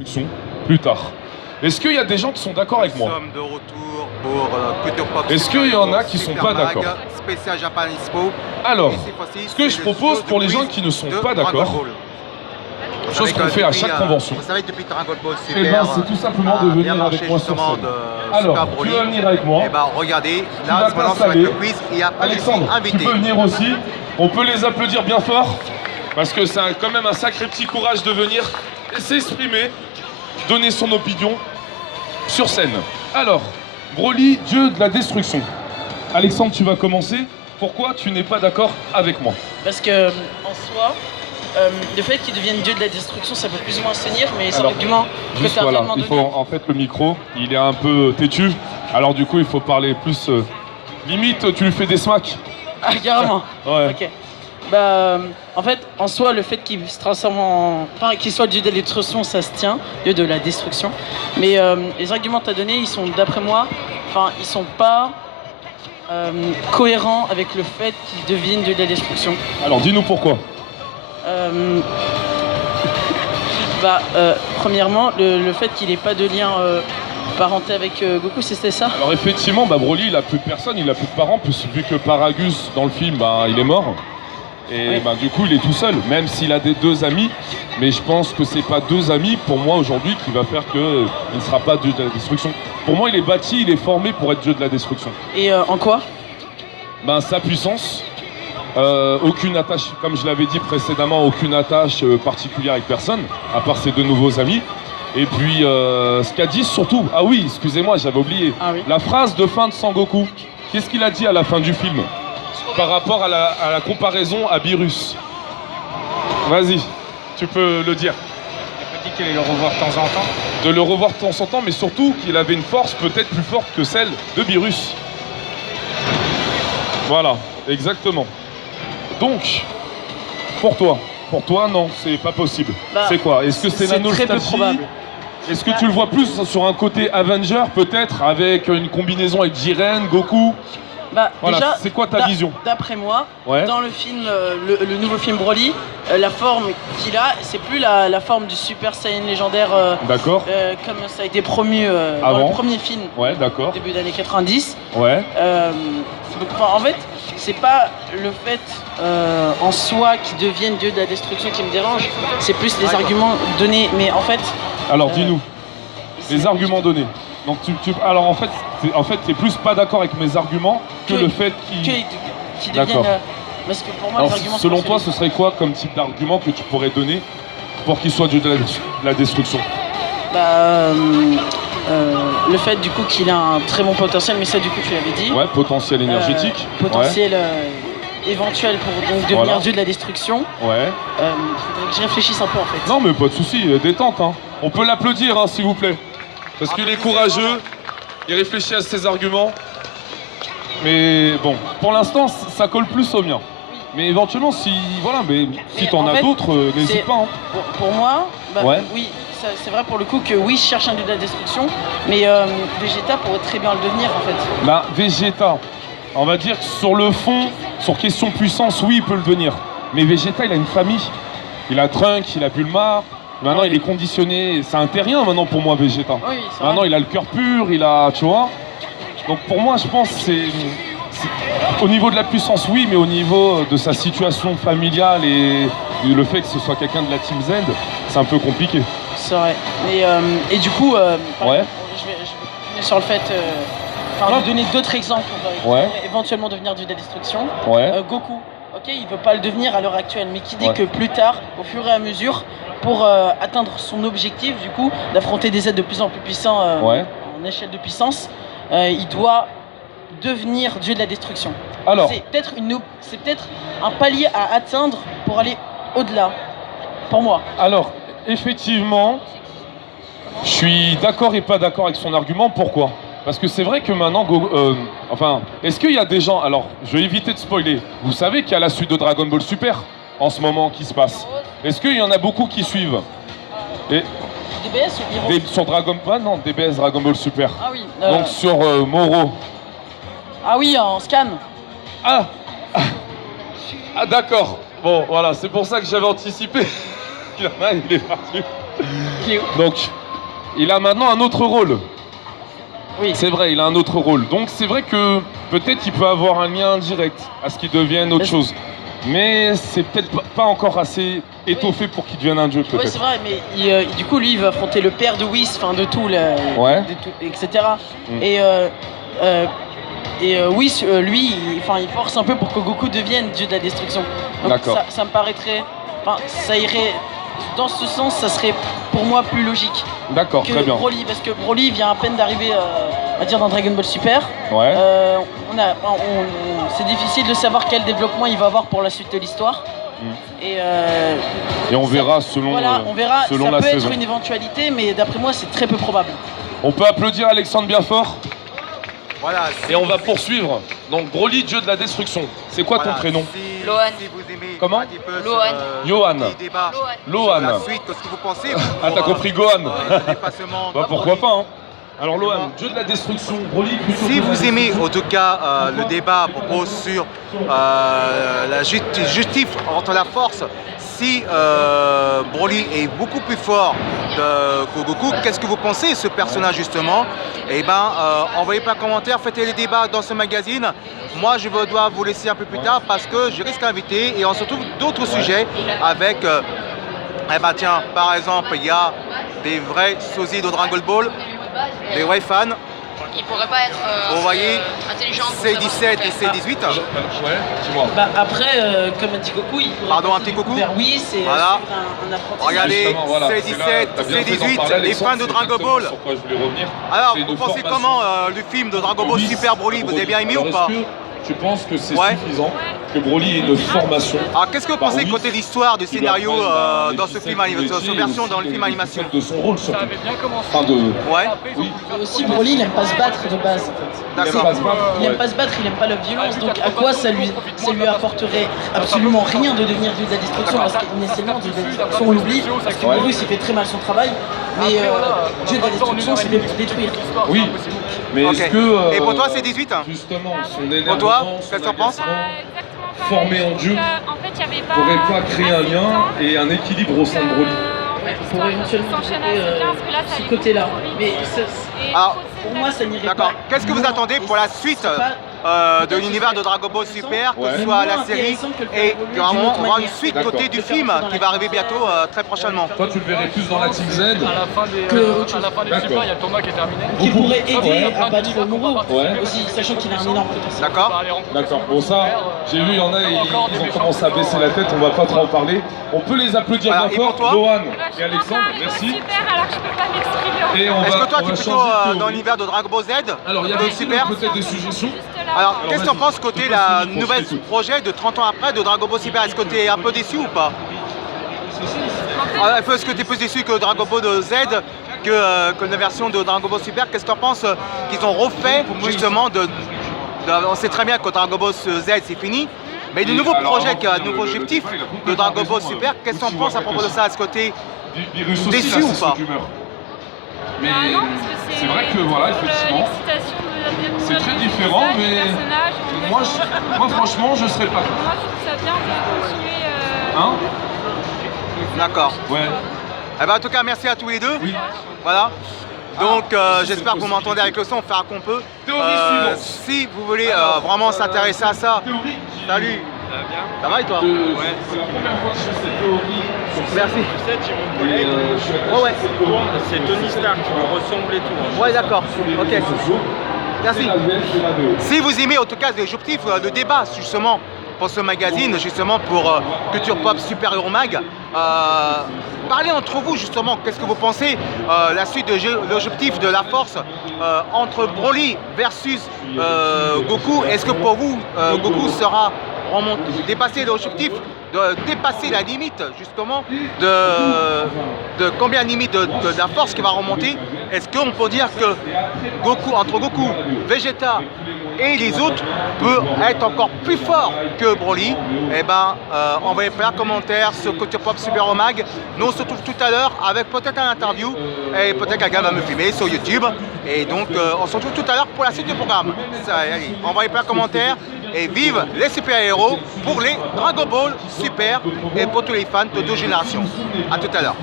discussion plus tard. Est-ce qu'il y a des gens qui sont d'accord avec moi? Nous sommes de retour pour Culture Pop. Est-ce qu'il y en a qui sont pas d'accord? Spécial Japan Expo. Alors, Et cette fois-ci, ce que je c'est le propose show pour de les gens quiz qui ne sont de pas Dragon d'accord, Ball. Vous chose savez qu'on que fait à depuis, chaque convention, Vous savez que depuis Dragon Ball eh Super, ben, c'est tout simplement de a venir bien avec marché moi sur justement scène. de Alors, Super tu Broly. vas venir avec moi. Et ben regardez, Tu là vas maintenant ça va être t'installer. le quiz et après je suis Alexandre, tu invité. peux venir aussi. On peut les applaudir bien fort, parce que c'est quand même un sacré petit courage de venir et s'exprimer, donner son opinion sur scène. Alors, Broly, dieu de la destruction. Alexandre, tu vas commencer. Pourquoi tu n'es pas d'accord avec moi? Parce que, en soi, le fait qu'il devienne dieu de la destruction, ça peut plus ou moins se tenir, mais sans Alors, argument que Juste t'as voilà, réellement il faut donné. en fait le micro, il est un peu têtu. Alors du coup, il faut parler plus. Limite, tu lui fais des smacks. Ah, carrément. Ouais. Ok. En fait, en soi, le fait qu'il se transforme en. Enfin, qu'il soit dieu de la destruction, ça se tient, dieu de la destruction. Mais les arguments que t'as donnés, ils sont, d'après moi, enfin, ils sont pas cohérents avec le fait qu'il devienne dieu de la destruction. Alors dis-nous pourquoi. Premièrement, le fait qu'il n'ait pas de lien parenté avec Goku, c'était ça? Alors effectivement, Broly, il a plus de personne, il a plus de parents, vu que Paragus dans le film, il est mort. Et Oui. du coup, il est tout seul, même s'il a deux amis. Mais je pense que c'est pas deux amis, pour moi, aujourd'hui, qui va faire qu'il ne sera pas dieu de la destruction. Pour moi, il est bâti, il est formé pour être dieu de la destruction. Et en quoi? Sa puissance, aucune attache, comme je l'avais dit précédemment, aucune attache particulière avec personne, à part ses deux nouveaux amis. Et puis, ce qu'a dit surtout, ah oui, excusez-moi, j'avais oublié, Ah oui. la phrase de fin de Sangoku. Qu'est-ce qu'il a dit à la fin du film par rapport à la comparaison à Beerus? Vas-y, tu peux le dire. Il a dit qu'il allait le revoir de temps en temps. De le revoir de temps en temps, mais surtout qu'il avait une force peut-être plus forte que celle de Beerus. Voilà, exactement. Donc, pour toi, non, c'est pas possible. C'est quoi? Est-ce que c'est la très peu nostalgie? probable. Est-ce que tu le vois plus sur un côté Avenger, peut-être, avec une combinaison avec Jiren, Goku? Voilà, Déjà, c'est quoi ta vision? D'après moi, Ouais. dans le film, le nouveau film Broly, la forme qu'il a, c'est plus la forme du Super Saiyan légendaire D'accord. comme ça a été promu dans Avant. le premier film, Ouais, d'accord. début d'année 90. Ouais. En fait, c'est pas le fait en soi qu'il devienne dieu de la destruction qui me dérange, c'est plus les arguments donnés. Mais en fait, Alors, dis-nous, les arguments donnés. Donc, alors, en fait, t'es plus pas d'accord avec mes arguments que le fait qu'il... qui D'accord. devienne. Parce que pour moi, Alors, les arguments. selon sont toi, solides. ce serait quoi comme type d'argument que tu pourrais donner pour qu'il soit dieu de la destruction? Le fait du coup qu'il a un très bon potentiel, mais ça du coup tu l'avais dit. Ouais, potentiel énergétique. Potentiel éventuel pour donc devenir Voilà. dieu de la destruction. Ouais. Faudrait que j'y réfléchisse un peu en fait. Non, mais pas de souci, détente. Hein. On peut l'applaudir, hein, s'il vous plaît. Parce qu'il est courageux, il réfléchit à ses arguments. Mais bon, pour l'instant, ça colle plus au mien. Mais éventuellement, si t'en en as fait, d'autres, n'hésite c'est- pas. Hein. Pour moi, Ouais. oui, c'est vrai pour le coup que oui, je cherche un dieu de la destruction, mais Vegeta pourrait très bien le devenir en fait. Vegeta, on va dire que sur le fond, sur question puissance, oui, il peut le devenir. Mais Vegeta, il a une famille. Il a Trunks, il a Bulma. Maintenant, il est conditionné. C'est un terrien maintenant pour moi, Vegeta. Oui, c'est Maintenant, vrai. il a le cœur pur, il a, tu vois. Donc pour moi, je pense que c'est au niveau de la puissance, oui, mais au niveau de sa situation familiale et le fait que ce soit quelqu'un de la Team Z, c'est un peu compliqué. C'est vrai. Et du coup, Ouais. je vais continuer sur le fait. De donner d'autres exemples pour Ouais. éventuellement devenir dieu de la destruction. Ouais. Goku, ok, il veut pas le devenir à l'heure actuelle, mais qui dit Ouais. que plus tard, au fur et à mesure, pour atteindre son objectif, du coup, d'affronter des êtres de plus en plus puissants Ouais. en échelle de puissance, il doit devenir dieu de la destruction. Alors, C'est peut-être un palier à atteindre pour aller au-delà, pour moi. alors, effectivement, je suis d'accord et pas d'accord avec son argument. Pourquoi? Parce que c'est vrai que maintenant, est-ce qu'il y a des gens... Alors, je vais éviter de spoiler. Vous savez qu'il y a la suite de Dragon Ball Super en ce moment qui se passe. Est-ce qu'il y en a beaucoup qui suivent? Et DBS ou Hero? sur Dragon Ball, non, DBS, Dragon Ball Super. Ah oui. Donc sur Moro. Ah oui, en scan. Ah, d'accord. Bon, voilà, c'est pour ça que j'avais anticipé. Il y en a, il est parti. Il est où? Donc, il a maintenant un autre rôle. Oui. C'est vrai, il a un autre rôle. Donc c'est vrai que peut-être il peut avoir un lien indirect à ce qu'il devienne autre chose. Mais c'est peut-être pas encore assez étoffé pour qu'il devienne un dieu Oui, peut-être. c'est vrai, mais du coup, lui, il va affronter le père de Whis, enfin de tout, Ouais. etc. Mm. Et Whis, lui, il force un peu pour que Goku devienne dieu de la destruction. Donc D'accord. ça me paraîtrait, ça irait dans ce sens, ça serait pour moi plus logique D'accord, que très bien. Broly, parce que Broly vient à peine d'arriver, on va dire, dans Dragon Ball Super. Ouais. C'est difficile de savoir quel développement il va avoir pour la suite de l'histoire. Mm. Et Et on verra selon, voilà, on verra. selon Ça la peut saison. être une éventualité, mais d'après moi, c'est très peu probable. On peut applaudir Alexandre bien fort. Voilà. Et on va poursuivre. Donc Broly, dieu de la destruction. C'est quoi ton prénom? Si vous aimez Comment? un petit peu Lohan. Johan. petit débat sur Lohan. la suite, qu'est-ce que vous pensez Ah, t'as compris Gohan. le dépassement Bah de pourquoi Broly. pas, hein. Alors Lohan, dieu de la destruction, Broly plutôt Si que vous la aimez destruction. en tout cas le débat à propos sur la justice entre la force, si Broly est beaucoup plus fort que Goku, qu'est-ce que vous pensez de ce personnage justement? Eh ben, envoyez plein de commentaires, faites les débats dans ce magazine. Moi, je dois vous laisser un peu plus tard parce que je risque d'inviter et on se retrouve d'autres sujets avec, eh ben tiens, par exemple, il y a des vrais sosies de Dragon Ball, des vrais fans. Il pourrait pas être Vous voyez, intelligent pour savoir C17 ce et qu'il fait. C18. Ouais, dis-moi. Après, comme a dit Goku, il pourrait Pardon, un passer petit coucou. vers Whis et Voilà. suivre un apprentissage. Regardez, Justement, voilà, C17, c'est là, t'as bien fait d'en C18, parler, les Alexandre, fans de c'est Dragon exactement Ball. sur quoi je voulais revenir. Alors, C'est vous une pensez formation. comment le film de Dragon Ball Super Broly? Vous avez bien aimé ou Alors, pas? est-ce que tu penses que c'est Ouais. suffisant que Broly ait une formation? Alors, qu'est-ce que vous Par pensez Whis, côté l'histoire du qui scénario doit prendre, dans ce film animation, sa version dans le film animation? De son rôle surtout. bien commencé. Enfin de. Ouais, Oui. Et aussi, Broly, il aime pas se battre de base. En fait. d'accord. Il aime pas se battre, il aime pas la violence. Donc, à quoi ça lui apporterait absolument rien de devenir dieu de la destruction? Parce qu'initialement, dieu de la destruction, on l'oublie. Parce que Horus, il fait très mal son travail. Mais dieu de la destruction, c'est de détruire. Oui. Mais Ok. est-ce que. Et pour toi, c'est 18? Justement, son Pour énervement, toi, son qu'est-ce que t'en penses? agacement, Exactement Formé pareil. en Dieu, En fait, il y avait pas pourrait pas créer un assez de lien temps. et un équilibre au sein de Broly. Pour éventuellement s'enchaîne développer, assez bien, parce que là, ça ce allait côté-là. beaucoup trop vite. Mais Et Alors, trop de scènes pour moi, ça n'irait pas. D'accord. Qu'est-ce que vous loin. attendez pour la suite C'est pas- de l'univers de Dragon Ball Super, que Ouais. ce soit la Moins série intéressant que le faire et évoluer qu'à un d'une moment autre on aura une manière. suite D'accord. côté du Le faire film dans la qui va arriver bientôt très prochainement. Toi, tu le verrais plus dans la Team Z. À la fin des, Que autre à la fin des D'accord. Super, il y a le tournoi qui est terminé. Qui pourrait aider Ouais. à battre Moro Ouais. aussi, sachant qu'il a un énorme potentiel. D'accord. D'accord, bon ça, j'ai vu, il y en a, ils ont commencé à baisser la tête, on va pas trop en parler. On peut les applaudir Alors, bien et fort, pour toi Lohan Bah, je et suis Alexandre, pas merci. super, alors je peux pas m'exprimer. Et on Est-ce va, que toi on tu va es plutôt changer de dans théorie. l'univers de Dragon Ball Z, Alors, il y a de des Super? peut-être des suggestions. Alors, Alors, qu'est-ce que tu en vas-y. penses côté Je te la passe le micro, nouvelle je t'écoute. projet de 30 ans après de Dragon Ball Super? Est-ce que tu es un peu déçu ou pas? Est-ce que tu es plus déçu que Dragon Ball Z que la version de Dragon Ball Super? Qu'est-ce que tu en penses qu'ils ont refait justement on sait très bien que Dragon Ball Z c'est fini, mais de nouveaux alors, projets, avant de nouveaux le objectifs débat, il a de complètement Dragon Ball raison, Super, qu'est-ce que tu en penses à propos de ça? Est-ce que tu es Virus aussi, Déçu là, ou c'est pas son humeur. Mais Bah non, parce que c'est vrai que voilà, pour effectivement, l'excitation de la découverte c'est très du différent, personnage, du mais personnage, moi franchement, je serais pas. moi, je trouve ça bien de continuer. Hein? d'accord? Ouais. Eh ben, en tout cas, merci à tous les deux. Oui. Voilà. Donc c'est j'espère que vous possible. m'entendez avec le son, on fera qu'on peut. Théorie suivante. Si vous voulez vraiment s'intéresser à ça, Théorie. salut. Ça va et toi? C'est la première fois que je fais cette théorie. Merci. Et, je suis Ouais, ouais. C'est Tony Stark qui me ressemble et tout. Ouais, d'accord. Ok. Merci. C'est la nouvelle, c'est la deux. Si vous aimez en tout cas des objectifs de débat justement pour ce magazine, justement pour Culture Pop Super Hero Mag, parlez entre vous justement, qu'est-ce que vous pensez la suite de l'objectif de la force entre Broly versus Goku? Est-ce que pour vous Goku sera dépasser l'objectif, de dépasser la limite justement de combien de limites de la force qui va remonter? Est-ce qu'on peut dire que Goku, entre Goku, Vegeta et les autres peut être encore plus fort que Broly? Eh ben, envoyez plein de commentaires sur Culture Pop Super Hero Mag. Nous on se retrouve tout à l'heure avec peut-être un interview et peut-être quelqu'un va me filmer sur YouTube. Et donc on se retrouve tout à l'heure pour la suite du programme. Allez, envoyez plein de commentaires et vive les super-héros pour les Dragon Ball Super et pour tous les fans de deux générations. A tout à l'heure.